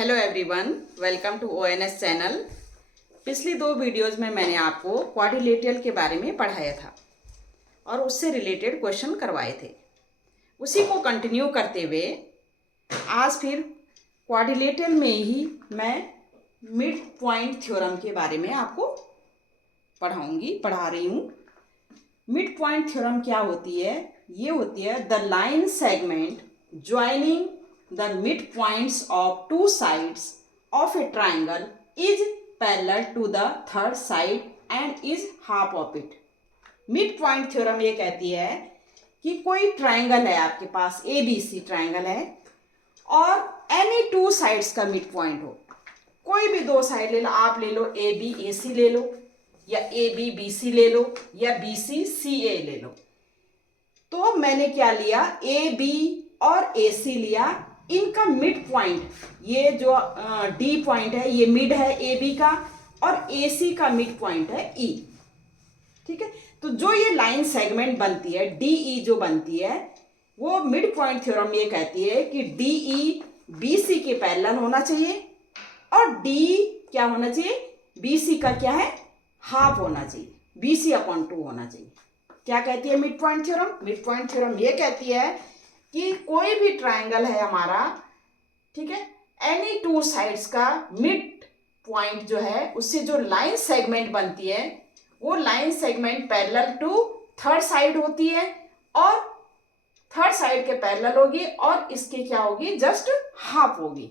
Hello everyone, welcome to ONS channel. पिछली दो videos में मैंने आपको क्वाड्रिलेटरल के बारे में पढ़ाया था और उससे रिलेटेड क्वेश्चन करवाए थे। उसी को कंटिन्यू करते हुए आज फिर क्वाड्रिलेटरल में ही मैं मिड पॉइंट थ्योरम के बारे में आपको पढ़ा रही हूँ। मिड पॉइंट थ्योरम क्या होती है? ये होती है the line segment joining the midpoints of two sides of a triangle is parallel to the third side and is half of it. midpoint theorem ये कहती है कि कोई ट्राइंगल है, आपके पास ABC ट्राइंगल है और एनी टू साइड्स का मिड पॉइंट हो। कोई भी दो साइड ले लो, आप ले लो AB AC ले लो या AB BC ले लो या BC CA ले लो। तो मैंने क्या लिया, AB और AC लिया, इनका मिड पॉइंट, ये जो डी पॉइंट है ये मिड है ए बी का और ए सी का मिड पॉइंट है ई। ठीक है, तो जो ये लाइन सेगमेंट बनती है डी ई जो बनती है वो मिड पॉइंट थ्योरम ये कहती है कि डी ई बी सी के पैरेलल होना चाहिए और डी क्या होना चाहिए, बी सी का क्या है, हाफ होना चाहिए, बी सी अपॉन 2 होना चाहिए। क्या कहती है mid point theorem? Mid point theorem ये कहती है कि कोई भी ट्राइंगल है हमारा, ठीक है, एनी टू साइड्स का मिड पॉइंट जो है उससे जो लाइन सेगमेंट बनती है वो line segment parallel to third side होती है और थर्ड साइड के पैरेलल होगी और इसके क्या होगी, जस्ट हाफ होगी।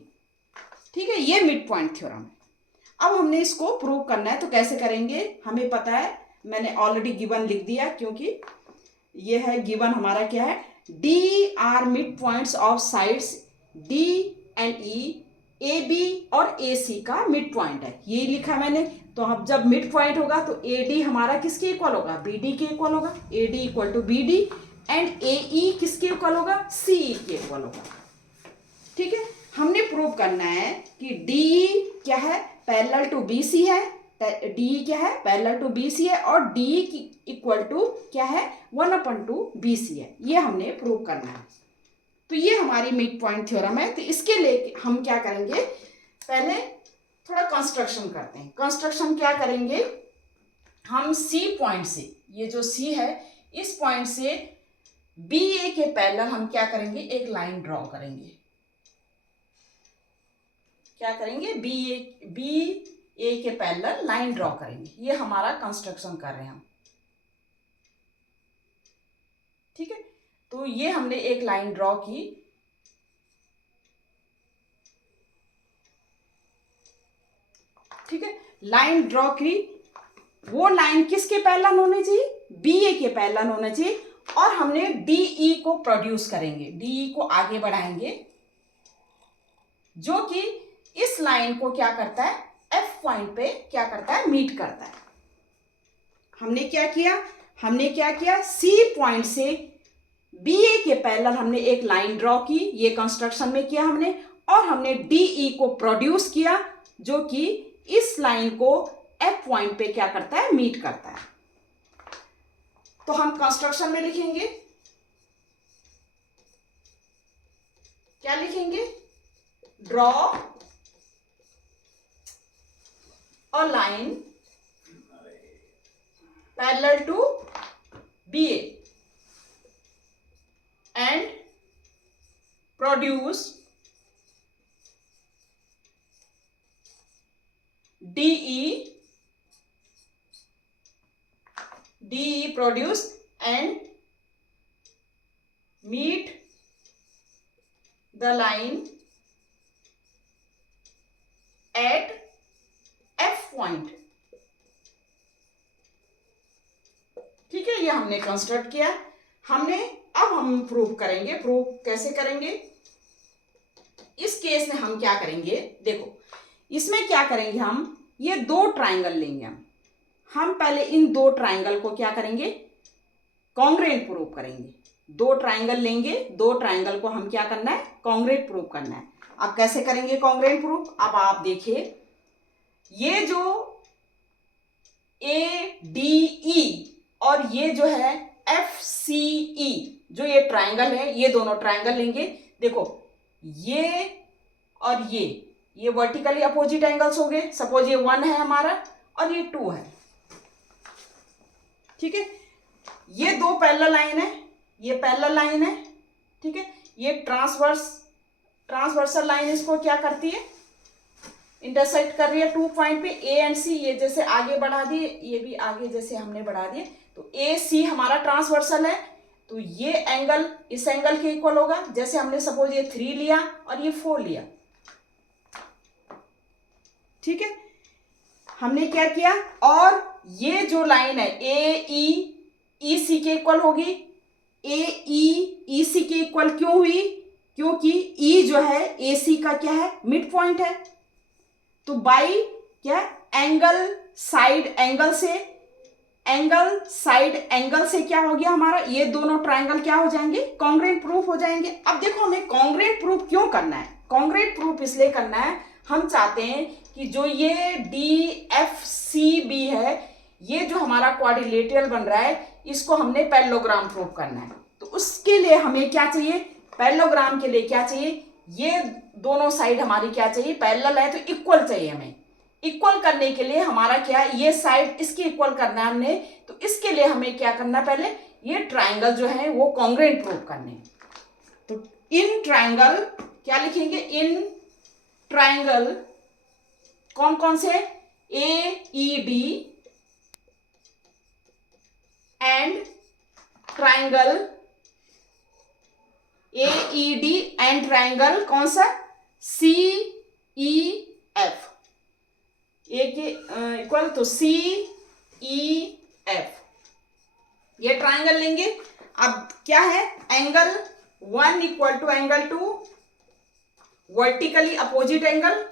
ठीक है, ये मिड पॉइंट थ्योरम है। अब हमने इसको प्रूव करना है, तो कैसे करेंगे हमें पता है, मैंने ऑलरेडी गिवन लिख दिया क्योंकि ये है गिवन हमारा क्या है, D are midpoints of sides D and E, AB और AC का मिड पॉइंट है, ये लिखा मैंने। तो अब जब मिड पॉइंट होगा तो AD हमारा किसके इक्वल होगा, BD के इक्वल होगा, AD equal to BD and AE किसके इक्वल होगा, CE के इक्वल होगा। ठीक है, हमने प्रूव करना है कि DE क्या है, पैरेलल टू BC है, DE क्या है, पैरेलल टू BC है और DE की इक्वल टू क्या है, 1/2 BC है। ये हमने प्रूव करना है। तो ये हमारी मिड पॉइंट थ्योरम है। तो इसके लिए हम क्या करेंगे, पहले थोड़ा कंस्ट्रक्शन करते हैं। कंस्ट्रक्शन क्या करेंगे, हम C पॉइंट से, ये जो C है इस पॉइंट से BA के पैरेलल हम क्या करेंगे, एक लाइन ड्रॉ करेंगे। क्या करेंगे, BA के पैरेलल लाइन ड्रॉ करेंगे। ये हमारा कंस्ट्रक्शन कर रहे हैं हम। ठीक है, तो ये हमने एक लाइन ड्रॉ की। ठीक है, लाइन ड्रॉ की, वो लाइन किसके पैरेलल होनी चाहिए, BA के पैरेलल होना चाहिए और हमने DE को प्रोड्यूस करेंगे, DE को आगे बढ़ाएंगे जो कि इस लाइन को क्या करता है, F पॉइंट पे क्या करता है, मीट करता है। हमने क्या किया, C पॉइंट से BA के पैरेलल हमने एक लाइन ड्रॉ की, ये कंस्ट्रक्शन में किया हमने, और हमने DE को प्रोड्यूस किया जो कि इस लाइन को F पॉइंट पे क्या करता है, मीट करता है। तो हम कंस्ट्रक्शन में लिखेंगे, क्या लिखेंगे, draw a line parallel to BA and produce DE produce and meet the line at F point. ठीक है, ये हमने कंस्ट्रक्ट किया हमने। अब हम प्रूव करेंगे। प्रूव कैसे करेंगे, इस केस में हम क्या करेंगे, देखो इसमें क्या करेंगे, हम ये दो ट्राइंगल लेंगे। हम पहले इन दो ट्राइंगल को क्या करेंगे, कॉन्ग्रुएंट प्रूव करेंगे। दो ट्राइंगल लेंगे, दो ट्राइंगल को हम क्या करना है, कॉन्ग्रुएंट प्रूव करना है। अब कैसे करेंगे कॉन्ग्रुएंट प्रूफ, अब आप देखिए ये जो ADE और ये जो है FCE, जो ये ट्राइंगल है, ये दोनों ट्राइंगल लेंगे। देखो ये और ये ये वर्टिकली अपोजिट एंगल्स हो गए। सपोज ये 1 है हमारा और ये 2 है, ठीक है। ये दो पैरेलल लाइन है, ये पैरेलल लाइन है, ठीक है। ये ट्रांसवर्सल लाइन इसको क्या करती है, इंटरसेक्ट कर रही है 2 पॉइंट पे ए एंड सी। ये जैसे आगे बढ़ा दिए, ये भी आगे जैसे हमने बढ़ा दिए, तो ए सी हमारा ट्रांसवर्सल है, तो ये एंगल इस एंगल के इक्वल होगा। जैसे हमने सपोज ये 3 लिया और ये 4 लिया, ठीक है। हमने क्या किया, और ये जो लाइन है ए ई सी के इक्वल होगी। ए ई सी के इक्वल क्यों हुई, क्योंकि ई जो है ए सी का क्या है, मिड पॉइंट है। तो बाई क्या, एंगल साइड एंगल से क्या हो गया हमारा, ये दोनों ट्रायंगल क्या हो जाएंगे, कॉन्ग्रुएंट प्रूफ हो जाएंगे। अब देखो हमें कॉन्ग्रुएंट प्रूफ क्यों करना है, कॉन्ग्रुएंट प्रूफ इसलिए करना है, हम चाहते हैं कि जो ये डी एफ सी बी है, ये जो हमारा क्वाड्रिलेटरल बन रहा है, इसको हमने पैरेललोग्राम प्रूफ करना है। तो उसके लिए हमें क्या चाहिए, पैरेललोग्राम के लिए क्या चाहिए, ये दोनों साइड हमारी क्या चाहिए, पैरेलल है तो इक्वल चाहिए हमें। इक्वल करने के लिए हमारा क्या, ये साइड इसकी इक्वल करना है हमने, तो इसके लिए हमें क्या करना, पहले ये ट्रायंगल जो है वो कॉन्ग्रुएंट प्रूफ करने। तो इन ट्रायंगल क्या लिखेंगे, इन ट्रायंगल कौन कौन से, A E D and triangle A E D and triangle कौन सा, सी ई एफ। ए के इक्वल तो सी ई एफ, ये ट्रायंगल लेंगे। अब क्या है, angle 1 equal to angle 2, vertically opposite angle,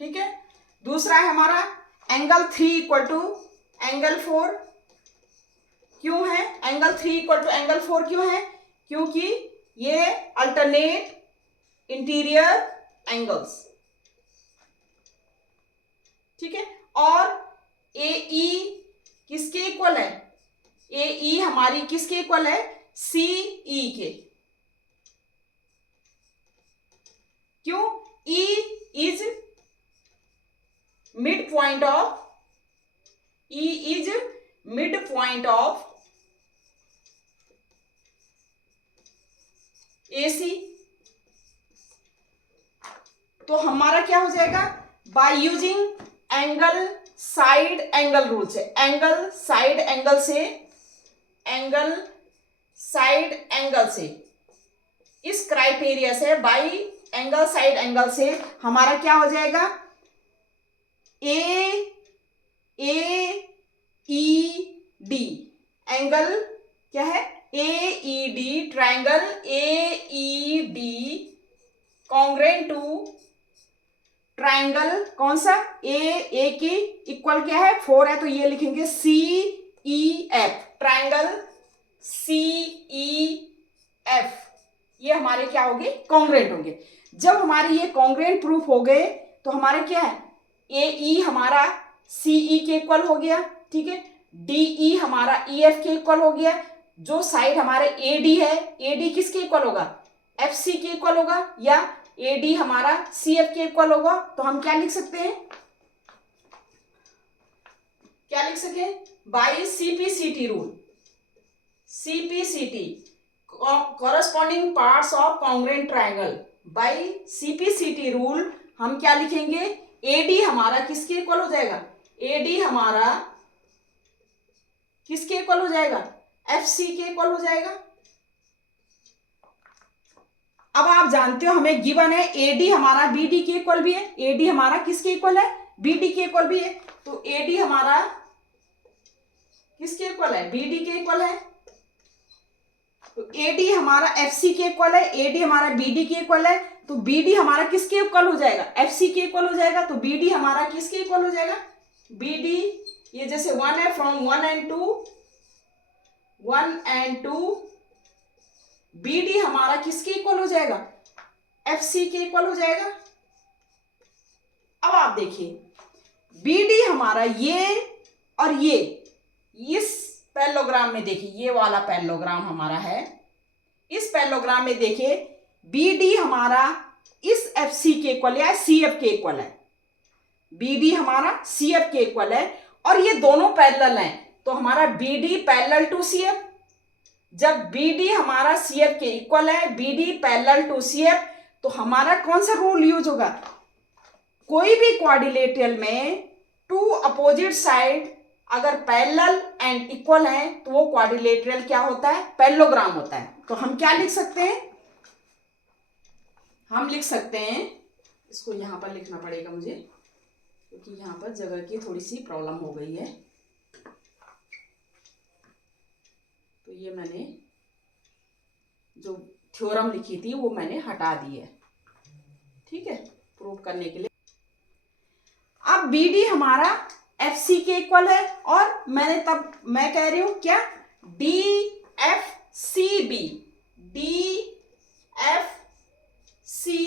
ठीक है। दूसरा है हमारा एंगल 3 इक्वल टू एंगल 4। क्यों है एंगल 3 इक्वल टू एंगल 4, क्यों है, क्योंकि ये अल्टरनेट इंटीरियर एंगल्स, ठीक है। और ए ई किसके इक्वल है, ए ई हमारी किसके इक्वल है, सी ई के। क्यों, E is mid point of, E is mid point of AC। तो हमारा क्या हो जाएगा, by using angle side angle rule से, एंगल साइड एंगल से, एंगल साइड एंगल से, इस क्राइटेरिया से, बाय एंगल साइड एंगल से हमारा क्या हो जाएगा, ए ई डी एंगल क्या है, A E D triangle A E D congruent to triangle कौन सा, ए की इक्वल क्या है 4 है, तो ये लिखेंगे C E F, triangle C E F. ये हमारे क्या हो गए, कॉन्ग्रुएंट होंगे। जब हमारे ये कॉन्ग्रुएंट प्रूफ हो गए तो हमारा क्या है, ए ई हमारा सी ई के इक्वल हो गया, ठीक है। डी ई हमारा ई एफ के इक्वल हो गया। जो साइड हमारे ए डी है, ए डी किसके इक्वल होगा, एफ सी के इक्वल होगा, या ए डी हमारा सी एफ के इक्वल होगा। तो हम क्या लिख सकते हैं, क्या लिख सके, by CPCT rule, CPCT corresponding parts of congruent triangle, by CPCT rule हम क्या लिखेंगे, एडी हमारा किसके इक्वल हो जाएगा, एडी हमारा किसके इक्वल हो जाएगा, एफ सी के इक्वल हो जाएगा। अब आप जानते हो हमें गिवन है एडी हमारा बीडी के इक्वल भी है, एडी हमारा किसके इक्वल है, बीडी के इक्वल भी है। तो एडी हमारा किसके इक्वल है, बीडी के इक्वल है। तो एडी हमारा एफ सी के इक्वल है, एडी हमारा बीडी के इक्वल है। तो बीडी हमारा किसके इक्वल हो जाएगा, एफ सी के इक्वल हो जाएगा। तो बीडी हमारा किसके इक्वल हो जाएगा, बीडी ये जैसे 1 है, फ्रॉम 1 and 2 बीडी हमारा किसके इक्वल हो जाएगा, एफ सी के इक्वल हो जाएगा। अब आप देखिए बीडी हमारा ये और इस पैरेललोग्राम में देखिए, ये वाला पैरेललोग्राम हमारा है। इस पैरेललोग्राम में देखिए बी डी हमारा इस एफ सी के इक्वल या सी एफ के इक्वल है। बी डी हमारा सी एफ के इक्वल है और ये दोनों पैरेलल हैं, तो हमारा B D parallel to C F. जब बी डी हमारा सी एफ के इक्वल है, B D parallel to C F, तो हमारा कौन सा रूल यूज होगा? कोई भी क्वाड्रिलेटरल में टू अपोजिट साइड अगर पैरेलल एंड इक्वल है तो वो क्वाड्रिलेटरल क्या होता है? पैरेललोग्राम होता है। तो हम क्या लिख सकते हैं? हम लिख सकते हैं, इसको यहां पर लिखना पड़ेगा मुझे क्योंकि यहां पर जगह की थोड़ी सी प्रॉब्लम हो गई है। तो ये मैंने जो थ्योरम लिखी थी वो मैंने हटा दी है, ठीक है, प्रूव करने के लिए। अब बी डी हमारा एफ सी के इक्वल है और मैं कह रही हूं क्या? D F C B, D F C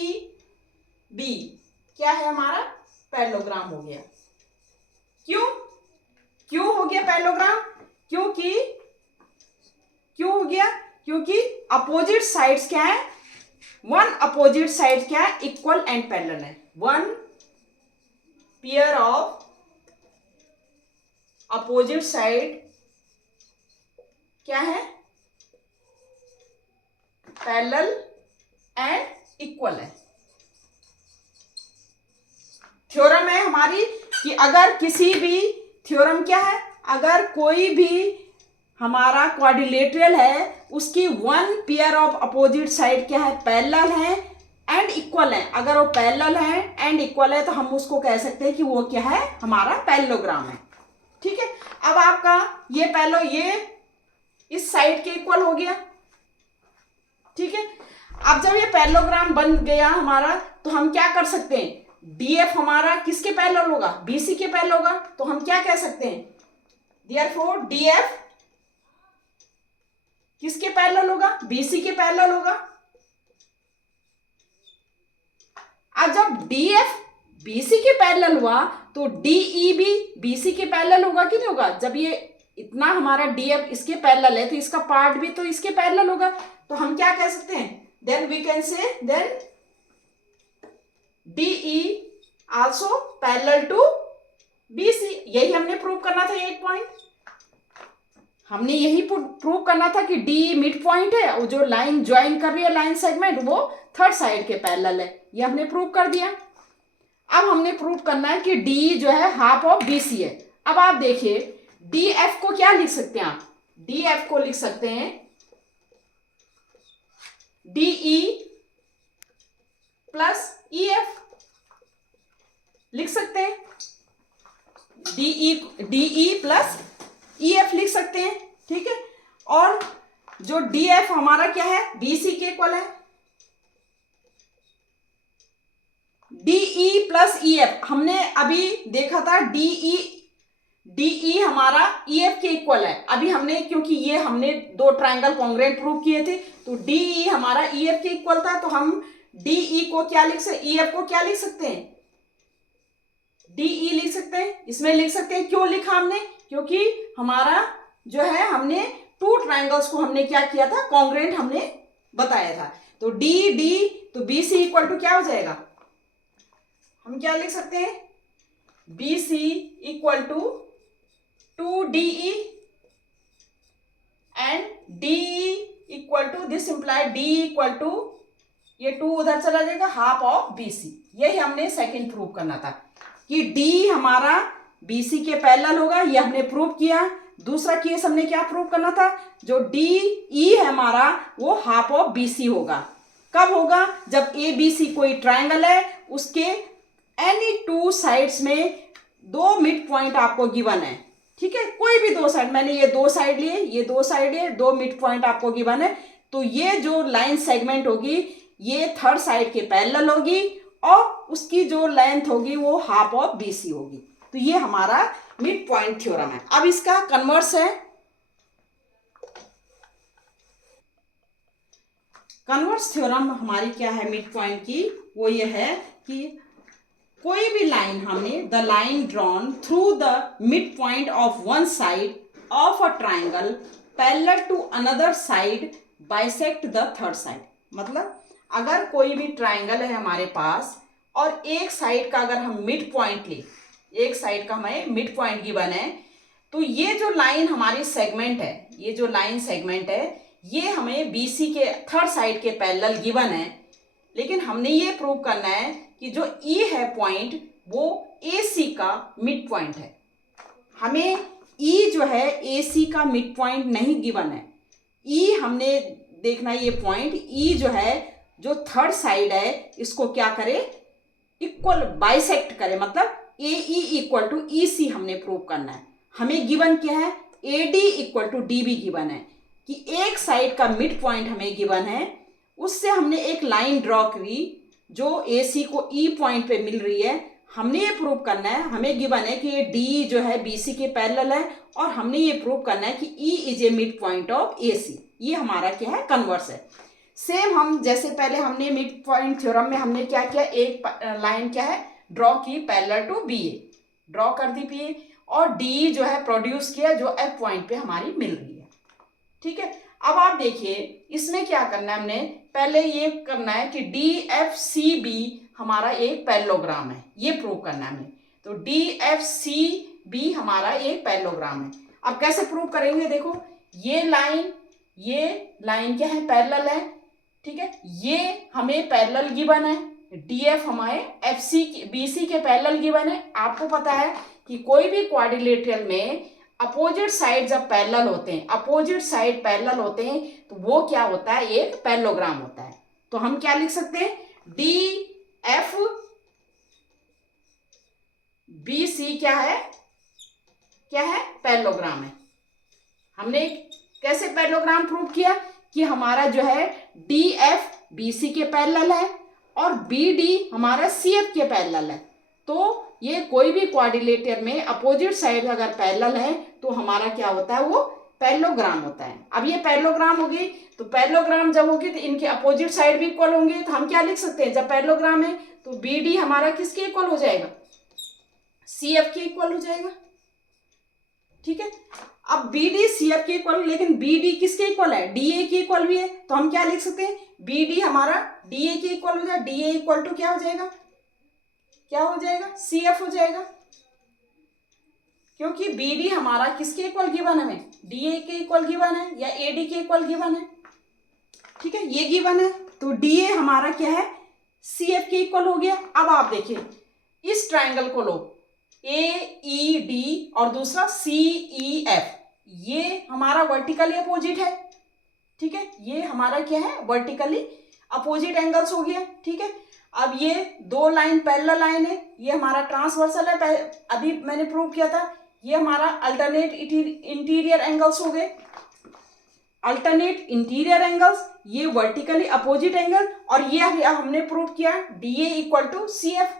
B क्या है हमारा? पैरेललोग्राम हो गया। क्यों हो गया पैरेललोग्राम? क्यों हो गया? क्योंकि अपोजिट साइड्स क्या है? वन अपोजिट साइड क्या है? इक्वल एंड पैरेलल है। One pair of opposite side क्या है? पैरेलल एंड इक्वल है। थ्योरम है हमारी कि अगर किसी भी थ्योरम क्या है? अगर कोई भी हमारा क्वाड्रिलेटरल है उसकी one pair of opposite side क्या है? पैरेलल है एंड इक्वल है। अगर वो पैरेलल है एंड इक्वल है तो हम उसको कह सकते हैं कि वो क्या है? हमारा पैरेललोग्राम है, ठीक है। अब आपका ये इस साइड के इक्वल हो गया, ठीक है। अब जब ये पैरेललोग्राम बन गया हमारा तो हम क्या कर सकते हैं? डीएफ हमारा किसके पैरेलल होगा? बीसी के पैरेलल होगा। तो हम क्या कह सकते हैं? देयरफॉर डीएफ किसके पैरेलल होगा? बीसी के पैरेलल होगा। अब जब डीएफ बीसी के पैरेलल हुआ तो डीई भी बीसी के पैरेलल होगा कि नहीं होगा? जब ये इतना हमारा डीएफ इसके पैरेलल है तो इसका पार्ट भी तो इसके पैरेलल होगा। तो हम क्या कह सकते हैं? Then we can say then DE also parallel to BC. यही हमने प्रूव करना था, एक पॉइंट हमने यही प्रूव करना था कि डी मिड पॉइंट है और जो लाइन ज्वाइन कर रही है लाइन सेगमेंट वो थर्ड साइड के पैरेलल है। ये हमने प्रूव कर दिया। अब हमने प्रूव करना है कि डी जो है हाफ ऑफ बीसी है। अब आप देखिए डी एफ को क्या लिख सकते हैं? आप डी एफ को लिख सकते हैं डीई प्लस ई एफ लिख सकते हैं। डीई प्लस ई एफ लिख सकते हैं, ठीक है। और जो डी एफ हमारा क्या है? बीसी के इक्वल है। डीई प्लस ई एफ हमने अभी देखा था, डीई हमारा ई एफ के इक्वल है। अभी हमने क्योंकि ये हमने दो ट्रायंगल कॉन्ग्रुएंट प्रूव किए थे तो डीई हमारा ई एफ के इक्वल था। तो हम डीई को क्या लिख सकते? ई एफ को क्या लिख सकते हैं? डीई लिख सकते हैं। इसमें लिख सकते हैं, क्यों लिखा हमने? क्योंकि हमारा जो है हमने टू ट्रायंगल्स को हमने क्या किया था? कॉन्ग्रुएंट हमने बताया था। तो डी तो बीसी इक्वल टू क्या हो जाएगा? हम क्या लिख सकते हैं? BC equal to 2DE and DE equal to this implied DE equal to ये 2 उधर चला जाएगा हाफ ऑफ BC। यही हमने सेकंड प्रूव करना था कि D हमारा BC के पैरेलल होगा। ये हमने प्रूव किया। दूसरा केस हमने क्या प्रूव करना था? जो DE है हमारा वो हाफ ऑफ BC होगा। कब होगा? जब ABC कोई ट्रायंगल है उसके एनी टू साइड्स में दो मिड पॉइंट आपको गिवन है, ठीक है। कोई भी दो साइड, मैंने ये दो साइड लिए, ये दो साइड लिए, दो मिड पॉइंट आपको गिवन है। तो ये जो लाइन सेगमेंट होगी ये थर्ड साइड के पैरेलल होगी और उसकी जो लेंथ होगी वो हाफ ऑफ BC होगी। तो ये हमारा मिड पॉइंट थ्योरम है। अब इसका कन्वर्स है। कन्वर्स थ्योरम हमारी क्या है मिड पॉइंट की? वो ये है कि कोई भी लाइन हमने the line drawn through the mid point of one side of a triangle parallel to another side bisect the third side. मतलब अगर कोई भी ट्राइंगल है हमारे पास और एक साइड का अगर हम मिड पॉइंट ले, एक साइड का हमें मिड पॉइंट गिवन है, तो ये जो लाइन हमारी सेगमेंट है, ये जो लाइन सेगमेंट है, ये हमें बीसी के थर्ड साइड के पैरेलल गिवन है। लेकिन हमने ये प्रूव करना है कि जो ई है पॉइंट वो एसी का मिड पॉइंट है। हमें ई जो है एसी का मिड पॉइंट नहीं गिवन है। ई हमने देखना ये पॉइंट ई जो है, जो थर्ड साइड है, इसको क्या करे, इक्वल बाइसेक्ट करे। मतलब ए ई इक्वल टू ई सी हमने प्रूव करना है। हमें गिवन क्या है, A D equal to D B given है कि एक साइड का मिड पॉइंट हमें गिवन है, उससे हमने एक लाइन ड्रॉ करी जो ए सी को ई पॉइंट पे मिल रही है। हमने ये प्रूव करना है, हमें गिवन है कि ये डी जो है बी सी के पैरेलल है, और हमने ये प्रूव करना है कि E is a mid point of A C. ये हमारा क्या है, कन्वर्स है। सेम हम जैसे पहले हमने मिड पॉइंट थ्योरम में हमने क्या किया, एक लाइन क्या है ड्रॉ की parallel to B A, draw कर दी बी ए, और डी जो है प्रोड्यूस किया जो एफ पॉइंट पे हमारी मिल रही है। ठीक है, अब आप देखिए इसमें क्या करना है, हमने पहले ये करना है कि डी एफ सी बी हमारा एक पैरेललोग्राम है, ये प्रूव करना है हमें। तो डी एफ सी बी हमारा एक पैरेललोग्राम है। अब कैसे प्रूव करेंगे, देखो ये लाइन क्या है, पैरेलल है। ठीक है, ये हमें पैरेलल गिवन है, डी एफ हमारे एफ सी बी सी के पैरेलल गिवन है। आपको पता है कि कोई भी क्वाड्रिलेटरल में अपोजिट साइड जब पैरेलल होते हैं, अपोजिट साइड पैरेलल होते हैं, तो वो क्या होता है, एक पैरेललोग्राम होता है। तो हम क्या लिख सकते हैं, डी एफ बी सी क्या है, पैरेललोग्राम है। हमने कैसे पैरेललोग्राम प्रूव किया कि हमारा जो है डी एफ बी सी के पैरेलल है और बी डी हमारा सी एफ के पैरेलल है। तो ये कोई भी क्वाड्रिलेटर में अपोजिट साइड अगर पैरेलल है तो हमारा क्या होता है, वो पैरेललोग्राम होता है। अब ये पैरेललोग्राम होगी, तो पैरेललोग्राम जब होगी तो इनके अपोजिट साइड भी इक्वल होंगे। तो हम क्या लिख सकते हैं, जब पैरेललोग्राम है तो बी डी हमारा किसके इक्वल हो जाएगा, सी एफ के इक्वल हो जाएगा। ठीक है, अब बी डी सी एफ के इक्वल, लेकिन बी डी किसके इक्वल है, डी ए के इक्वल भी है। तो हम क्या लिख सकते हैं, बी डी हमारा डी ए के इक्वल हो जाएगा। डी ए इक्वल टू क्या हो जाएगा, सी एफ हो जाएगा, क्योंकि बी डी हमारा किसके इक्वल गिवन है, हमें डी ए के इक्वल गिवन है या ए डी के इक्वल गिवन है। ठीक है, ये गिवन है, तो डी ए हमारा क्या है, सी एफ के इक्वल हो गया। अब आप देखिए इस ट्राइंगल को लो, ए ई डी और दूसरा सी ई एफ, ये हमारा वर्टिकली अपोजिट है। ठीक है, ये हमारा क्या है, वर्टिकली अपोजिट एंगल्स हो गया। ठीक है, अब ये दो लाइन पैरेलल लाइन है, ये हमारा ट्रांसवर्सल है, अभी मैंने प्रूव किया था। ये हमारा अल्टरनेट इंटीरियर एंगल्स हो गए, अल्टरनेट इंटीरियर एंगल्स, ये वर्टिकली अपोजिट एंगल, और ये हमने प्रूव किया D A equal to C F.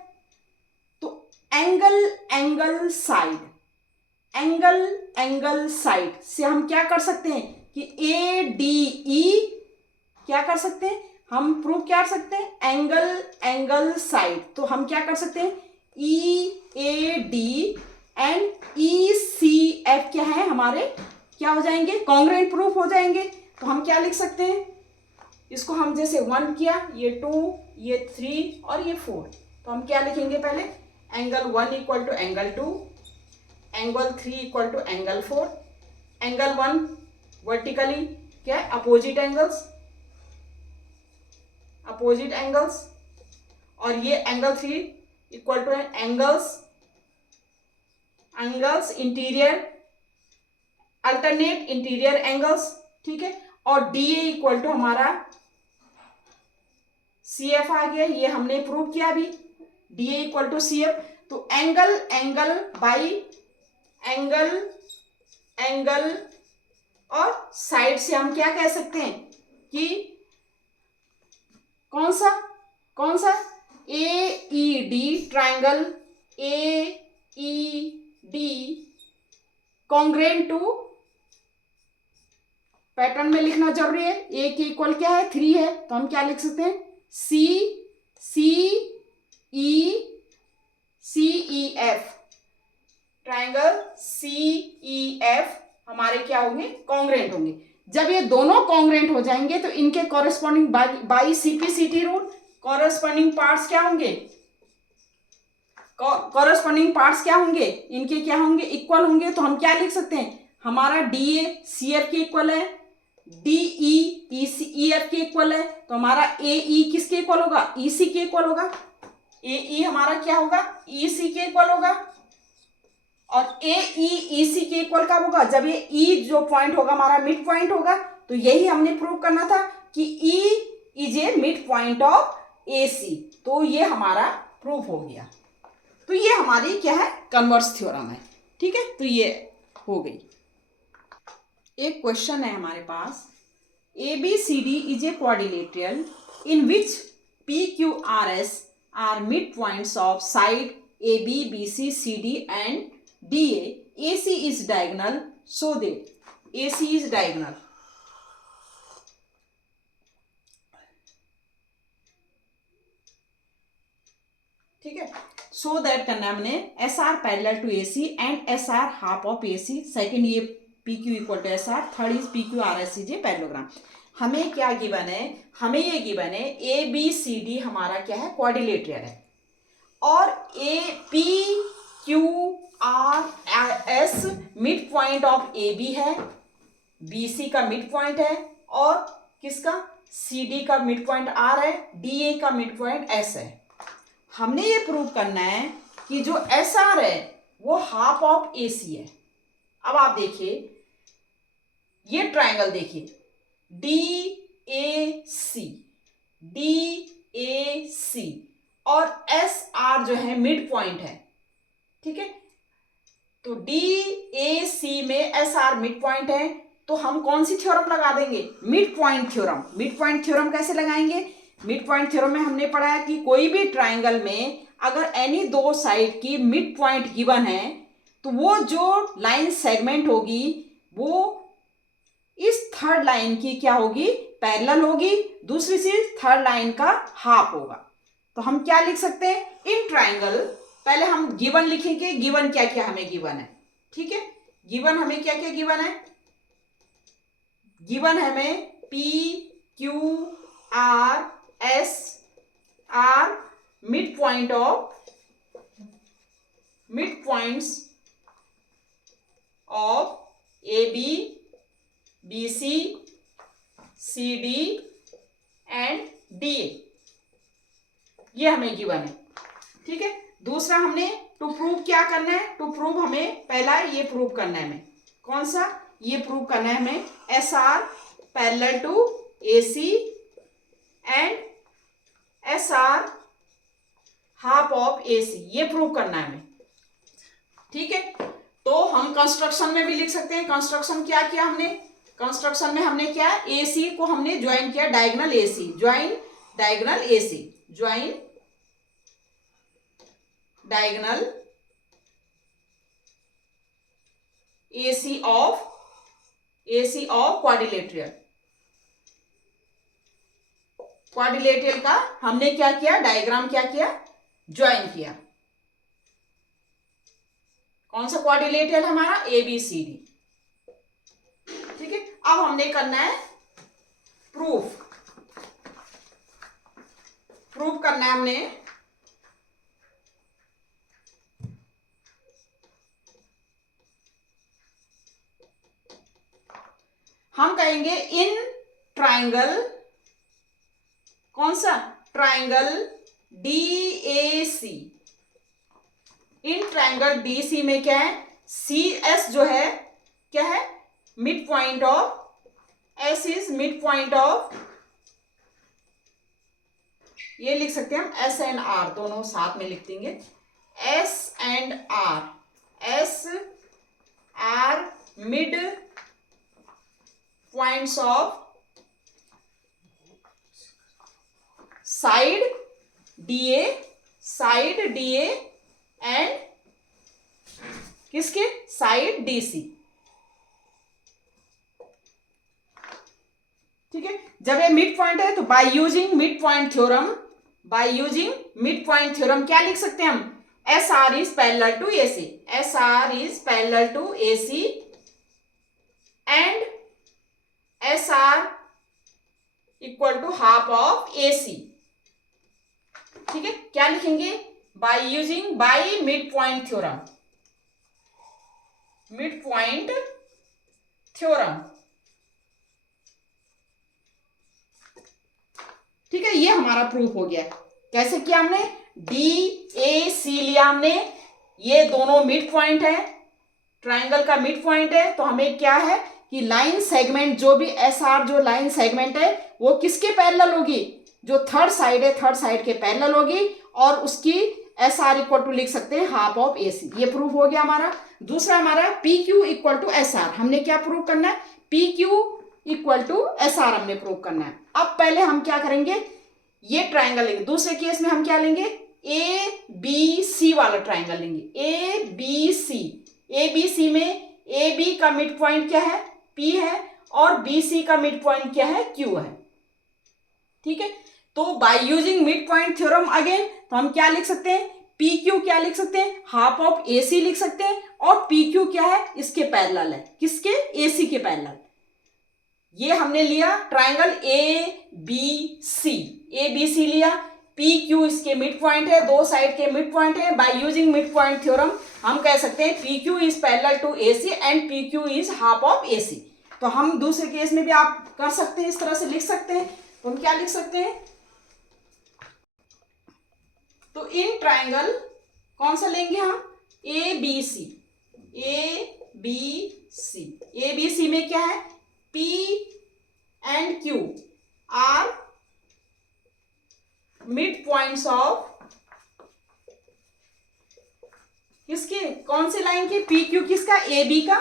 तो एंगल साइड से हम क्या कर सकते हैं कि ए डी ई क्या कर सकते हैं, हम प्रूव क्या कर सकते हैं, एंगल साइड। तो हम क्या कर सकते हैं, E A D and E C F क्या है, हमारे क्या हो जाएंगे, कॉन्ग्रुएंट प्रूफ हो जाएंगे। तो हम क्या लिख सकते हैं, इसको हम जैसे 1 किया, ये 2, ये 3 और ये 4। तो हम क्या लिखेंगे, पहले angle 1 equal to angle 2, angle 3 equal to angle 4। Angle 1 vertically क्या है, अपोजिट एंगल्स, और ये angle 3 equal to angles interior, alternate interior angles. ठीक है, और डी ए इक्वल टू हमारा सी एफ आ गया, ये हमने प्रूव किया अभी, D A equal to C F. तो एंगल बाई एंगल और साइड से हम क्या कह सकते हैं कि कौन सा A E D triangle, A E D congruent to, pattern में लिखना जरूरी है, ए के इक्वल क्या है, 3 है। तो हम क्या लिख सकते हैं, C E F, triangle C E F हमारे क्या होंगे, कॉन्ग्रेंट होंगे। जब ये दोनों कॉन्ग्रेंट हो जाएंगे तो इनके corresponding by CPCT rule corresponding parts क्या होंगे, कॉरेस्पॉन्डिंग पार्ट्स क्या होंगे, इनके क्या होंगे, इक्वल होंगे। तो हम क्या लिख सकते हैं, हमारा डी ए सी एफ के इक्वल है, डी ई ई एफ के इक्वल है, तो हमारा ए ई किसके इक्वल होगा, ई सी के इक्वल होगा। ए ई हमारा क्या होगा, ई सी के इक्वल होगा। और ए ई सी के इक्वल कब होगा, जब ये ई जो पॉइंट होगा हमारा मिड पॉइंट होगा। तो यही हमने प्रूव करना था कि E is a mid point of A C. तो ये हमारा प्रूफ हो गया। तो ये हमारी क्या है, कन्वर्स थ्योरम है। ठीक है, तो ये हो गई। एक क्वेश्चन है हमारे पास, A B C D is a quadrilateral in which P Q R S are mid points of side A B B C C D and D A C is diagonal so that A C is diagonal. ठीक है, so that करना है हमने S R parallel to A C and S R half of A C. Second ये P Q equal to S R, third is P Q R S is a parallelogram. हमें क्या given है, हमें ये given है A B C D हमारा क्या है, क्वाड्रिलेटरल है। और A P Q R S mid point of A B है, बी सी का मिड पॉइंट है, और किसका, सी डी का मिड पॉइंट आर है, डी ए का मिड पॉइंट एस है। हमने ये प्रूव करना है कि जो एस आर है वो हाफ ऑफ ए सी है। अब आप देखिए ये ट्राइंगल देखिए, D A C, D A सी और एस आर जो है मिड पॉइंट है। ठीक है, तो डी ए सी में एस आर मिड पॉइंट है, तो हम कौन सी थ्योरम लगा देंगे, mid point theorem. Mid point theorem कैसे लगाएंगे, मिड पॉइंट थ्योरम में हमने पढ़ा है कि कोई भी ट्राइंगल में अगर एनी दो साइड की मिड पॉइंट गिवन है तो वो जो लाइन सेगमेंट होगी वो इस थर्ड लाइन की क्या होगी, पैरेलल होगी, दूसरी चीज थर्ड लाइन का हाफ होगा। तो हम क्या लिख सकते हैं, इन ट्राइंगल, पहले हम गिवन लिखेंगे, गिवन क्या क्या हमें गिवन है। ठीक है, गिवन हमें क्या क्या गिवन है, गिवन है हमें P Q R S are mid point of mid points of A B B C C D and D A, ये हमें गिवन है। ठीक है, दूसरा हमने टू प्रूव क्या करना है, टू प्रूव हमें पहला ये प्रूव करना है, हमें कौन सा, ये प्रूव करना है हमें S R parallel to A C and S R half of A C, ये प्रूव करना है हमें। ठीक है, तो हम कंस्ट्रक्शन में भी लिख सकते हैं। कंस्ट्रक्शन क्या किया हमने, कंस्ट्रक्शन में हमने क्या, ए सी को हमने ज्वाइन किया diagonal A C, join diagonal A C, join diagonal A C of quadrilateral. Quadrilateral का हमने क्या किया, डायग्राम क्या किया, ज्वाइन किया। कौन सा क्वाड्रिलेटरल हमारा, ए बी सी डी। ठीक है, अब हमने करना है प्रूफ, प्रूफ करना है हमने हम कहेंगे इन ट्राइंगल, कौन सा, triangle D A C, in triangle D C में क्या है, सी एस जो है क्या है, mid point of, S is mid point of, ये लिख सकते हैं हम एस एंड आर, दोनों साथ में लिख देंगे, S and R, S are mid points of side D A and किसके, साइड डी सी। ठीक है, जब ये मिड पॉइंट है तो by using mid point theorem, by using mid point theorem क्या लिख सकते हैं हम, S R is parallel to A C, S R is parallel to A C equal to half of AC। ठीक है, क्या लिखेंगे? By mid point theorem, mid point theorem. ठीक है, ये हमारा प्रूफ हो गया। कैसे किया हमने? DAC लिया हमने, ये दोनों मिड पॉइंट है, ट्राइंगल का मिड पॉइंट है, तो हमें क्या है कि लाइन सेगमेंट जो भी SR जो लाइन सेगमेंट है वो किसके पैरेलल होगी? जो थर्ड साइड है, थर्ड साइड के पैरेलल होगी, और उसकी SR इक्वल टू लिख सकते हैं हाफ ऑफ AC। ये प्रूफ हो गया हमारा। दूसरा हमारा PQ इक्वल टू SR, हमने क्या प्रूव करना है? PQ इक्वल टू SR हमने प्रूव करना है। अब पहले हम क्या करेंगे, ये ट्राइंगल लेंगे। दूसरे केस में हम क्या लेंगे? ABC वाला ट्राइंगल लेंगे, ABC में AB का मिड पॉइंट क्या है? P है, और BC का मिड पॉइंट क्या है? Q है। ठीक है, तो by using mid point theorem again, तो हम क्या लिख सकते हैं? PQ क्या लिख सकते हैं? हाफ ऑफ AC लिख सकते हैं, और PQ क्या है? इसके पैरेलल है। किसके? AC के पैरेलल। ये हमने लिया ट्राइंगल ABC लिया, PQ इसके मिड पॉइंट है, दो साइड के मिड पॉइंट है। By using mid point theorem हम कह सकते हैं PQ is parallel to AC and PQ is half of AC। तो हम दूसरे केस में भी आप कर सकते हैं, इस तरह से लिख सकते हैं। तो हम क्या लिख सकते हैं? तो इन ट्राइंगल कौन सा लेंगे हम? ABC में क्या है? P and Q are mid points of किसके? कौन से लाइन के? PQ किसका? AB का,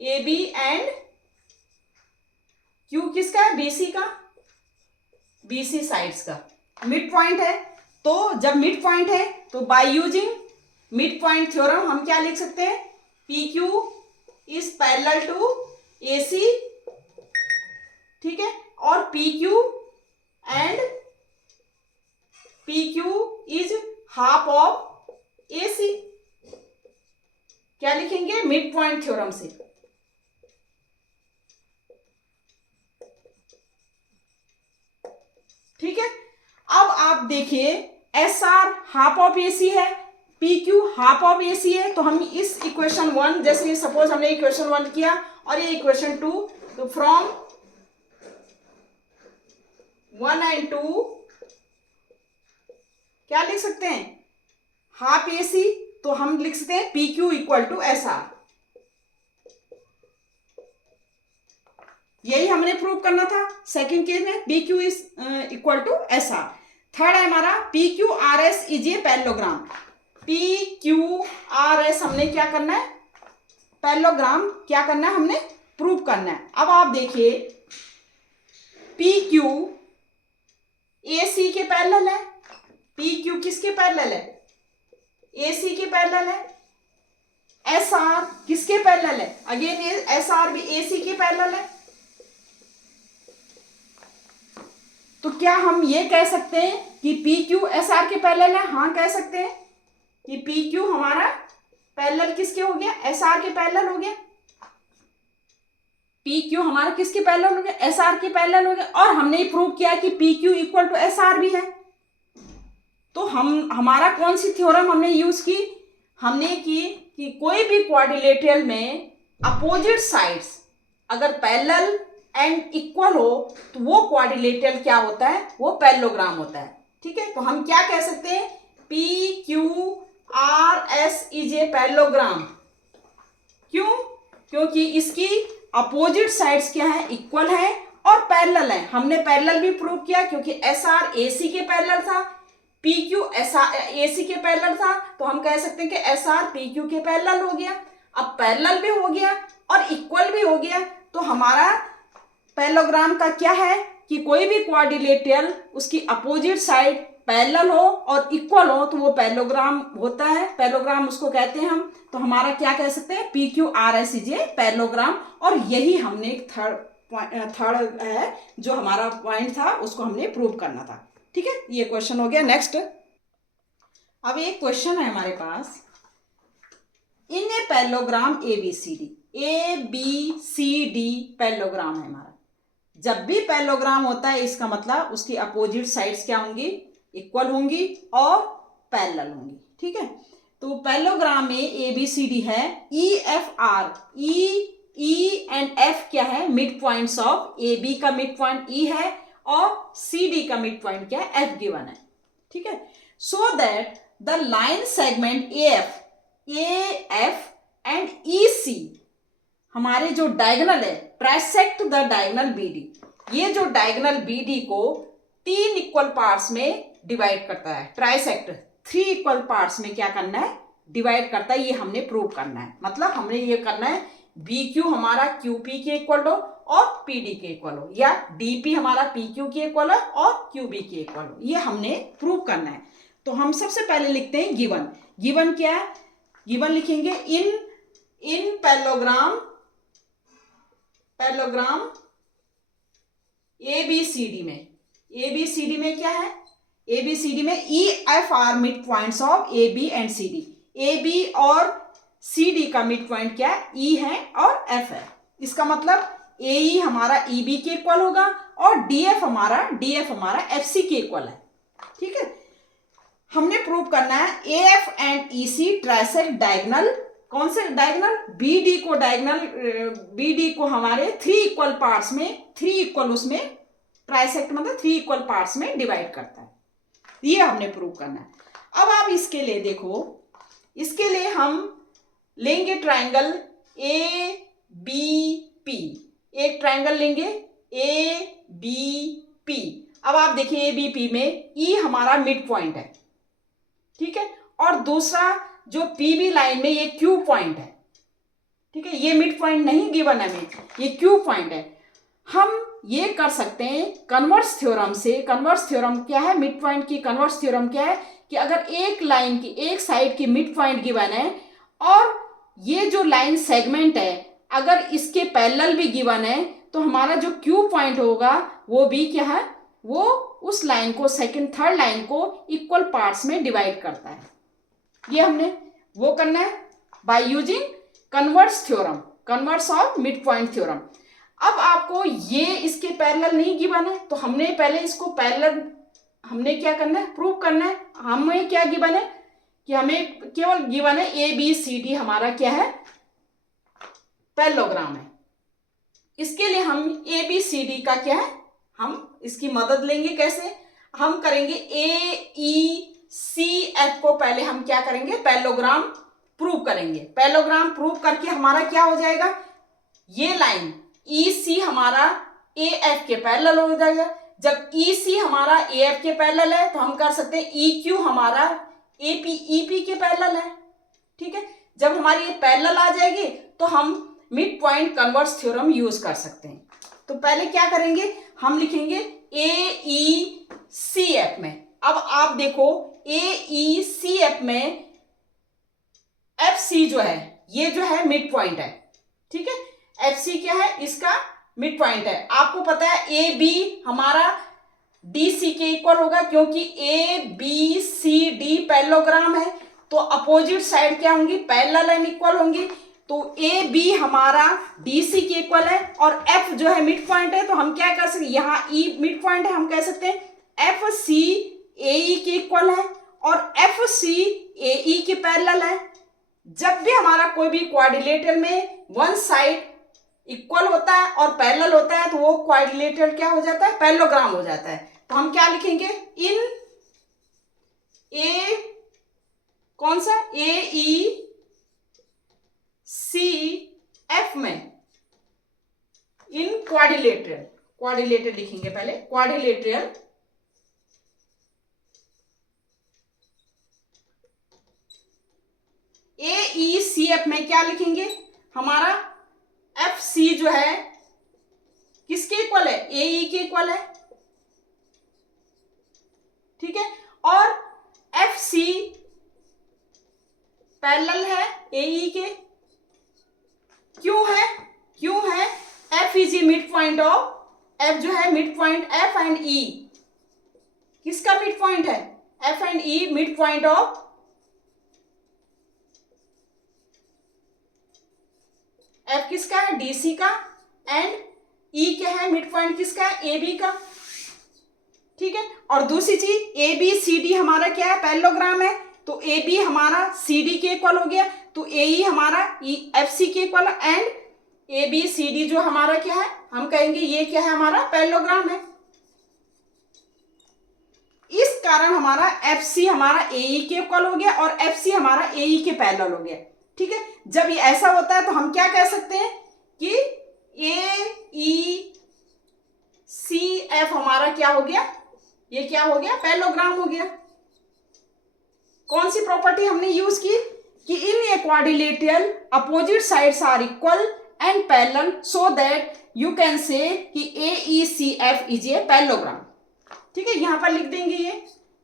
AB एंड Q किसका है? BC का, BC साइड्स का मिड पॉइंट है। तो जब मिड पॉइंट है तो by using mid point theorem हम क्या लिख सकते हैं? PQ is parallel to AC, ठीक है, और PQ is half of AC। क्या लिखेंगे? मिड पॉइंट थ्योरम से। ठीक है, अब आप देखिए SR हाफ ऑफ AC है, PQ हाफ ऑफ AC है, तो हम इस इक्वेशन 1, जैसे सपोज हमने इक्वेशन 1 किया और ये इक्वेशन 2, तो फ्रॉम 1 एंड 2 क्या लिख सकते हैं? हाफ AC, तो हम लिख सकते हैं PQ इक्वल टू SR। यही हमने प्रूव करना था सेकंड केस में, PQ is equal to SR। Third है हमारा PQRS is a parallelogram. PQRS हमने क्या करना है? पैरेललोग्राम क्या करना है? हमने प्रूव करना है। अब आप देखिए PQ AC के पैरेलल है, PQ किसके पैरेलल है? AC के पैरेलल है। SR किसके पैरेलल है? अगेन SR भी AC के पैरेलल है। तो क्या हम ये कह सकते हैं कि PQ SR के पैरेलल है? हाँ, कह सकते हैं कि PQ हमारा पैरेलल किसके हो गया? SR के पैरेलल हो गया। PQ हमारा किसके पैरेलल हो गया? SR के पैरेलल हो गया। और हमने प्रूव किया कि PQ इक्वल टू SR भी है। तो हमारा कौन सी थ्योरम हमने यूज की? हमने की कि कोई भी क्वाड्रिलेटरल में अपोजिट साइड्स अगर पैरेलल एंड इक्वल हो तो वो क्वाड्रिलेटरल क्या होता है? वो पैरेललोग्राम होता है। ठीक है, तो हम क्या कह सकते हैं? PQRS is a parallelogram. क्यों? क्योंकि इसकी अपोजिट साइड्स क्या है? इक्वल है और पैरेलल है। हमने पैरेलल भी प्रूव किया क्योंकि SR AC के पैरेलल था, PQ AC के पैरेलल था, तो हम कह सकते हैं कि SR PQ के पैरेलल हो गया। अब पैरेलल भी हो गया और इक्वल भी हो गया, तो हमारा पैरेललोग्राम का क्या है कि कोई भी क्वाड्रिलेटरल उसकी अपोजिट साइड पैरेलल हो और इक्वल हो तो वो पैरेललोग्राम होता है। पैरेललोग्राम उसको कहते हैं हम। तो हमारा क्या कह सकते हैं? PQRS is a parallelogram. और यही हमने थर्ड है जो हमारा पॉइंट था उसको हमने प्रूव करना था। ठीक है, ये क्वेश्चन हो गया। नेक्स्ट, अब एक क्वेश्चन है हमारे पास, इन ए पैरेललोग्राम ABCD पैरेललोग्राम है हमारा। जब भी पैरेललोग्राम होता है इसका मतलब उसकी अपोजिट साइड्स क्या होंगी, इक्वल होंगी और पैरेलल होंगी। ठीक है, तो पैरेललोग्राम में ए बी सी डी है, E F are, E and F क्या है, mid points of, A B का मिड पॉइंट ई है और सी डी का मिड पॉइंट क्या है, एफ गिवन है। ठीक है, so that the line segment A F and E C हमारे जो डायगोनल है, trisect the diagonal B D, ये जो डायगोनल बी डी को 3 इक्वल पार्ट्स में डिवाइड करता है। ट्राइसेक्ट 3 इक्वल पार्ट्स में क्या करना है, डिवाइड करता है, ये हमने प्रूव करना है। मतलब हमने ये करना है बी क्यू हमारा क्यू पी के इक्वल हो और पी डी के इक्वल हो, या डी पी हमारा पी क्यू के इक्वल हो और क्यू बी के इक्वल हो, ये हमने प्रूव करना है। तो हम सबसे पहले लिखते हैं गिवन। गिवन क्या है, गिवन लिखेंगे in parallelogram A B C D में, ए बी सी डी में क्या है, ए बी सी डी में E F are mid points of A B and C D, A B और सी डी का मिड पॉइंट क्या है, ई है और एफ है। इसका मतलब ए ई हमारा ई बी के इक्वल होगा और डी एफ हमारा एफ सी के इक्वल है। ठीक है, हमने प्रूव करना है A F and E C trisect diagonal, कौन से डायगोनल, बी डी को डायगोनल, बी डी को हमारे 3 इक्वल पार्ट्स में, 3 इक्वल उसमें, ट्राइसेक्ट मतलब 3 इक्वल पार्ट्स में डिवाइड करता है, ये हमने प्रूव करना है। अब आप इसके लिए देखो, इसके लिए हम लेंगे ट्राइंगल ए बी पी, एक ट्राइंगल लेंगे ए बी पी। अब आप देखिए ए बी पी में ई हमारा मिड पॉइंट है, ठीक है, और दूसरा जो पी बी लाइन में ये क्यू पॉइंट है। ठीक है, ये मिड पॉइंट नहीं गिवन है हमें, ये क्यू पॉइंट है। हम ये कर सकते हैं कन्वर्स थ्योरम से। कन्वर्स थ्योरम क्या है, मिड पॉइंट की कन्वर्स थ्योरम क्या है कि अगर एक लाइन की एक साइड की मिड पॉइंट गिवन है और ये जो लाइन सेगमेंट है अगर इसके पैरेलल भी गिवन है तो हमारा जो क्यू पॉइंट होगा वो भी क्या है, वो उस लाइन को, सेकंड थर्ड लाइन को इक्वल पार्ट्स में डिवाइड करता है। ये हमने वो करना है by using converse theorem, converse of mid point theorem. अब आपको ये इसके पैरेलल नहीं गिवन है तो हमने पहले इसको पैरेलल हमने क्या करना है, प्रूव करना है। हमें क्या गिवन है कि हमें केवल गिवन है ए बी सी डी हमारा क्या है, पैरेललोग्राम है। इसके लिए हम ए बी सी डी का क्या है, हम इसकी मदद लेंगे। कैसे हम करेंगे, ए ई सी एफ को पहले हम क्या करेंगे, पैरेललोग्राम प्रूव करेंगे। पैरेललोग्राम प्रूव करके हमारा क्या हो जाएगा, ये लाइन ई सी हमारा ए एफ के पैरेलल हो जाएगा। जब ई सी हमारा ए एफ के पैरेलल है तो हम कर सकते हैं ई क्यू हमारा ए पी ई पी के पैरेलल है। ठीक है, जब हमारी ये पैरेलल आ जाएगी तो हम mid point converse theorem use कर सकते हैं। तो पहले क्या करेंगे, हम लिखेंगे ए ई सी एफ में। अब आप देखो ए ई सी एफ में एफ सी जो है ये जो है मिड पॉइंट है। ठीक है, एफ सी क्या है, इसका मिड पॉइंट है। आपको पता है ए बी हमारा डी सी के इक्वल होगा क्योंकि A B C D parallelogram है तो अपोजिट साइड क्या होंगी, पैरेलल एंड इक्वल होंगी। तो ए बी हमारा डी सी के इक्वल है और एफ जो है मिड पॉइंट है तो हम क्या कर सकते हैं, यहाँ ई मिड पॉइंट है, हम कह सकते हैं एफ सी ए ई के इक्वल है और एफ सी ए ई के पैरेलल है। जब भी हमारा कोई भी क्वाड्रिलेटरल में वन साइड इक्वल होता है और पैरेलल होता है तो वो क्वाड्रिलेटरल क्या हो जाता है, पैरेललोग्राम हो जाता है। तो हम क्या लिखेंगे, इन ए कौन सा, ए ई सी एफ में इन क्वाड्रिलेटरल, क्वाड्रिलेटरल लिखेंगे पहले, quadrilateral A E C F में क्या लिखेंगे, हमारा एफ सी जो है किसके इक्वल है, ए ई के इक्वल है। ठीक है, और एफ सी पैरेलल है ए ई के, क्यों है F is a mid point of, F जो है मिड पॉइंट, एफ एंड ई किसका मिड पॉइंट है, F and E mid point of F किसका है, डीसी का, एंड ई क्या है, मिड पॉइंट किसका है, ए बी का, ठीक है। और दूसरी चीज ए बी सी डी हमारा क्या है, पैरेललोग्राम है, तो ए बी हमारा सी डी के इक्वल हो गया, तो ए ई हमारा एफ सी के equal, and A B C D जो हमारा क्या है, हम कहेंगे ये क्या है, हमारा पैरेललोग्राम है। इस कारण हमारा एफ सी हमारा ए ई के इक्वल हो गया और एफ सी हमारा ए ई के पैरेलल हो गया, ठीक है। जब ये ऐसा होता है तो हम क्या कह सकते हैं कि ए ई सी एफ हमारा क्या हो गया, ये क्या हो गया, पैरेललोग्राम हो गया। कौन सी प्रॉपर्टी हमने यूज की कि in a quadrilateral opposite sides are equal and parallel so that you can say कि A E C F is a parallelogram, ठीक है। यहां पर लिख देंगे ये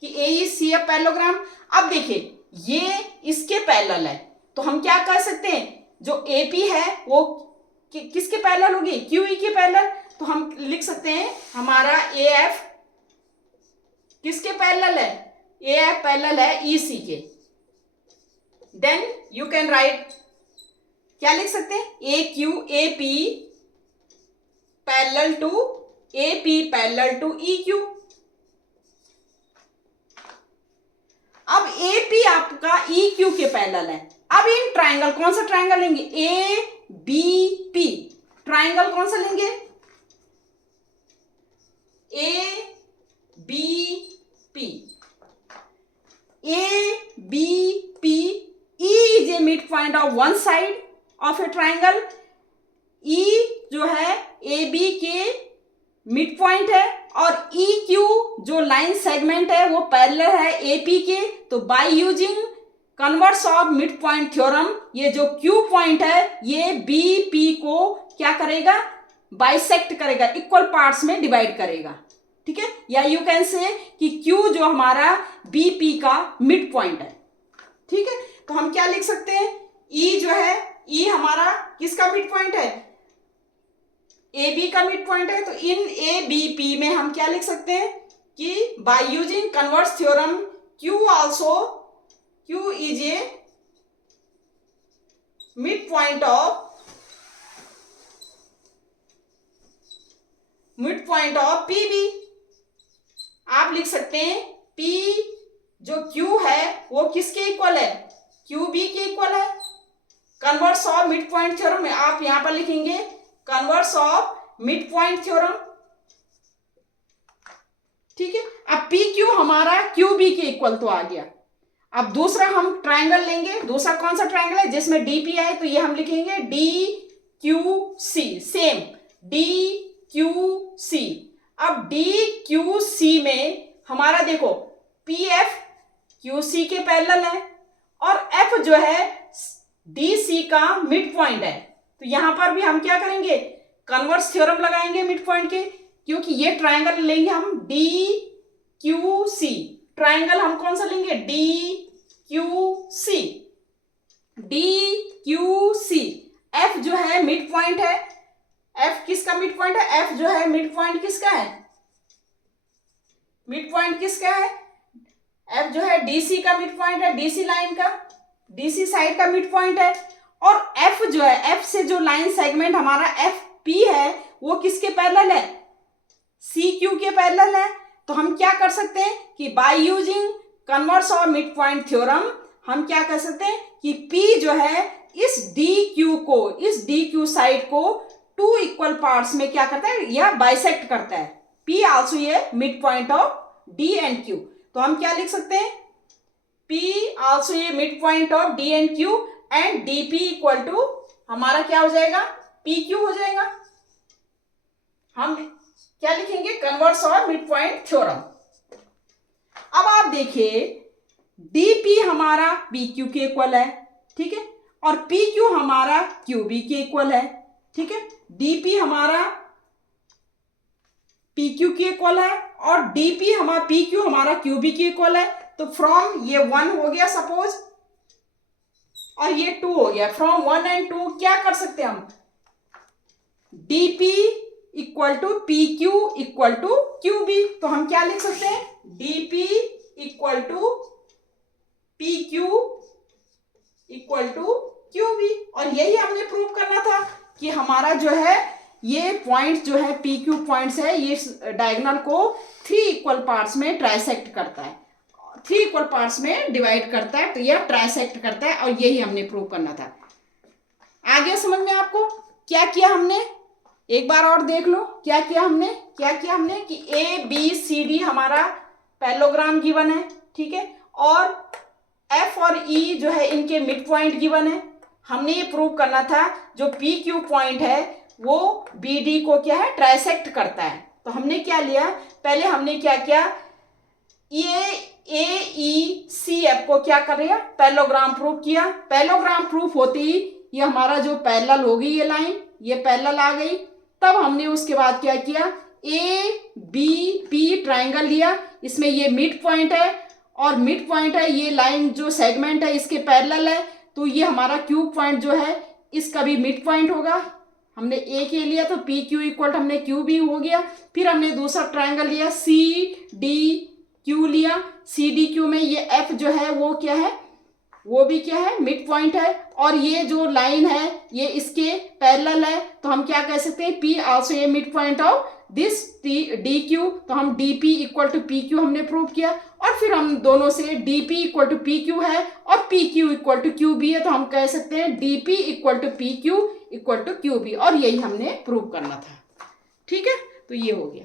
कि A E C F parallelogram. अब देखिए ये इसके पैरेलल है, तो हम क्या कर सकते हैं, जो ए पी है वो किसके पैरेलल होगी, क्यू ई के पैरेलल, तो हम लिख सकते हैं हमारा ए एफ किसके पैरेलल है, ए एफ पैरेलल है ई सी के। देन यू कैन राइट, क्या लिख सकते हैं, A Q A P parallel to A P parallel to E Q. अब ए पी आपका ई क्यू के पैरेलल है। अब इन ट्राइंगल, कौन सा ट्राइंगल लेंगे, ए बी पी, ट्राइंगल कौन सा लेंगे, A B P, A B P, E is a mid point of one side of a triangle, E जो है ए बी के मिड पॉइंट है और ई क्यू जो लाइन सेगमेंट है वो पैरेलल है ए पी के। तो by using converse of mid point theorem ये जो क्यू पॉइंट है ये बी पी को क्या करेगा, बाइसेक्ट करेगा, इक्वल पार्ट्स में डिवाइड करेगा, ठीक है। या यू कैन से कि क्यू जो हमारा बी पी का मिड पॉइंट है, ठीक है। तो हम क्या लिख सकते हैं, ई जो है, ई हमारा किसका मिड पॉइंट है, ए बी का मिड पॉइंट है। तो इन ए बी पी में हम क्या लिख सकते हैं कि by using converse theorem Q also, Q is a mid point of P B. आप लिख सकते हैं पी जो क्यू है वो किसके इक्वल है, क्यू बी के इक्वल है। Converse of mid point theorem में आप यहां पर लिखेंगे converse of mid point theorem, ठीक है। अब पी क्यू हमारा क्यू बी के इक्वल तो आ गया। अब दूसरा हम ट्राइंगल लेंगे, दूसरा कौन सा ट्राइंगल है जिसमें डी पी आए, तो ये हम लिखेंगे D Q C, same D Q C. अब डी क्यू सी में हमारा देखो पी एफ क्यू सी के पैरेलल है और एफ जो है डी सी का मिड पॉइंट है। तो यहां पर भी हम क्या करेंगे, कन्वर्स थ्योरम लगाएंगे मिड पॉइंट के, क्योंकि ये ट्राइंगल लेंगे हम डी क्यू सी। ट्राइंगल हम कौन सा लेंगे, D Q C, D Q C. F जो है मिड पॉइंट है, एफ किसका मिड पॉइंट है, एफ जो है मिड पॉइंट किसका है, मिड पॉइंट किसका है, एफ जो है डीसी का मिड पॉइंट है, डीसी लाइन का, डीसी साइड का मिड पॉइंट है। और एफ जो है, एफ से जो लाइन सेगमेंट हमारा एफ पी है वो किसके पैरेलल है, सी क्यू के पैरेलल है। तो हम क्या कर सकते हैं कि by using converse of mid point theorem हम क्या कर सकते हैं कि पी जो है इस डी क्यू को, इस डी क्यू साइड को टू इक्वल पार्ट्स में क्या करता है, यह बाइसेक्ट करता है। पी आल्सो ये mid point of D and Q. तो हम क्या लिख सकते हैं, पी आल्सो ये mid point of D and Q and D P equal to हमारा क्या हो जाएगा, पी क्यू हो जाएगा। हम क्या लिखेंगे, converse of mid point theorem. अब आप देखिए डी पी हमारा पी क्यू के इक्वल है, ठीक है, और पी क्यू हमारा क्यू बी के इक्वल है, ठीक है। डी पी हमारा पी क्यू के इक्वल है और डी पी हमारा पी क्यू हमारा क्यू बी के इक्वल है। तो फ्रॉम ये 1 हो गया सपोज और ये 2 हो गया। फ्रॉम 1 एंड 2 क्या कर सकते हैं हम, D P equal to P Q equal to Q B. तो हम क्या लिख सकते हैं, D P equal to P Q equal to Q B. और यही हमने प्रूव करना था कि हमारा जो है ये पॉइंट जो है पी क्यू पॉइंट्स है, ये डायगोनल को 3 इक्वल पार्ट्स में ट्राइसेक्ट करता है, 3 इक्वल पार्ट्स में डिवाइड करता है, तो यह ट्राइसेक्ट करता है और यही हमने प्रूव करना था। आगे समझ में आपको क्या किया हमने, एक बार और देख लो क्या किया हमने कि ए बी सी डी हमारा पैरेललोग्राम गिवन है, ठीक है, और एफ और ई जो है इनके मिड पॉइंट गिवन है। हमने ये प्रूव करना था जो पी क्यू पॉइंट है वो बी डी को क्या है ट्राइसेक्ट करता है। तो हमने क्या लिया, पहले हमने क्या किया, ये ए ई सी एफ को क्या कर रहा, पैरेललोग्राम प्रूव किया। पैरेललोग्राम प्रूफ होते ही ये हमारा जो पैरेलल होगी ये लाइन, ये पैरेलल आ गई। तब हमने उसके बाद क्या किया, ए बी पी ट्राइंगल लिया, इसमें ये मिड पॉइंट है और मिड पॉइंट है, ये लाइन जो सेगमेंट है इसके पैरेलल है, तो ये हमारा क्यू पॉइंट जो है इसका भी मिड पॉइंट होगा। हमने ए के लिया तो पी क्यू इक्वल हमने क्यू भी हो गया। फिर हमने दूसरा ट्राइंगल लिया सी डी क्यू लिया, सी डी क्यू में ये एफ जो है वो क्या है, वो भी क्या है मिड पॉइंट है, और ये जो लाइन है ये इसके पैरेलल है, तो हम क्या कह सकते हैं, P also a mid point of this D Q, तो हम D P equal to P Q हमने प्रूव किया। और फिर हम दोनों से D P equal to P Q है और P Q equal to Q B है, तो हम कह सकते हैं D P equal to P Q equal to Q B, और यही हमने प्रूव करना था। ठीक है, तो ये हो गया।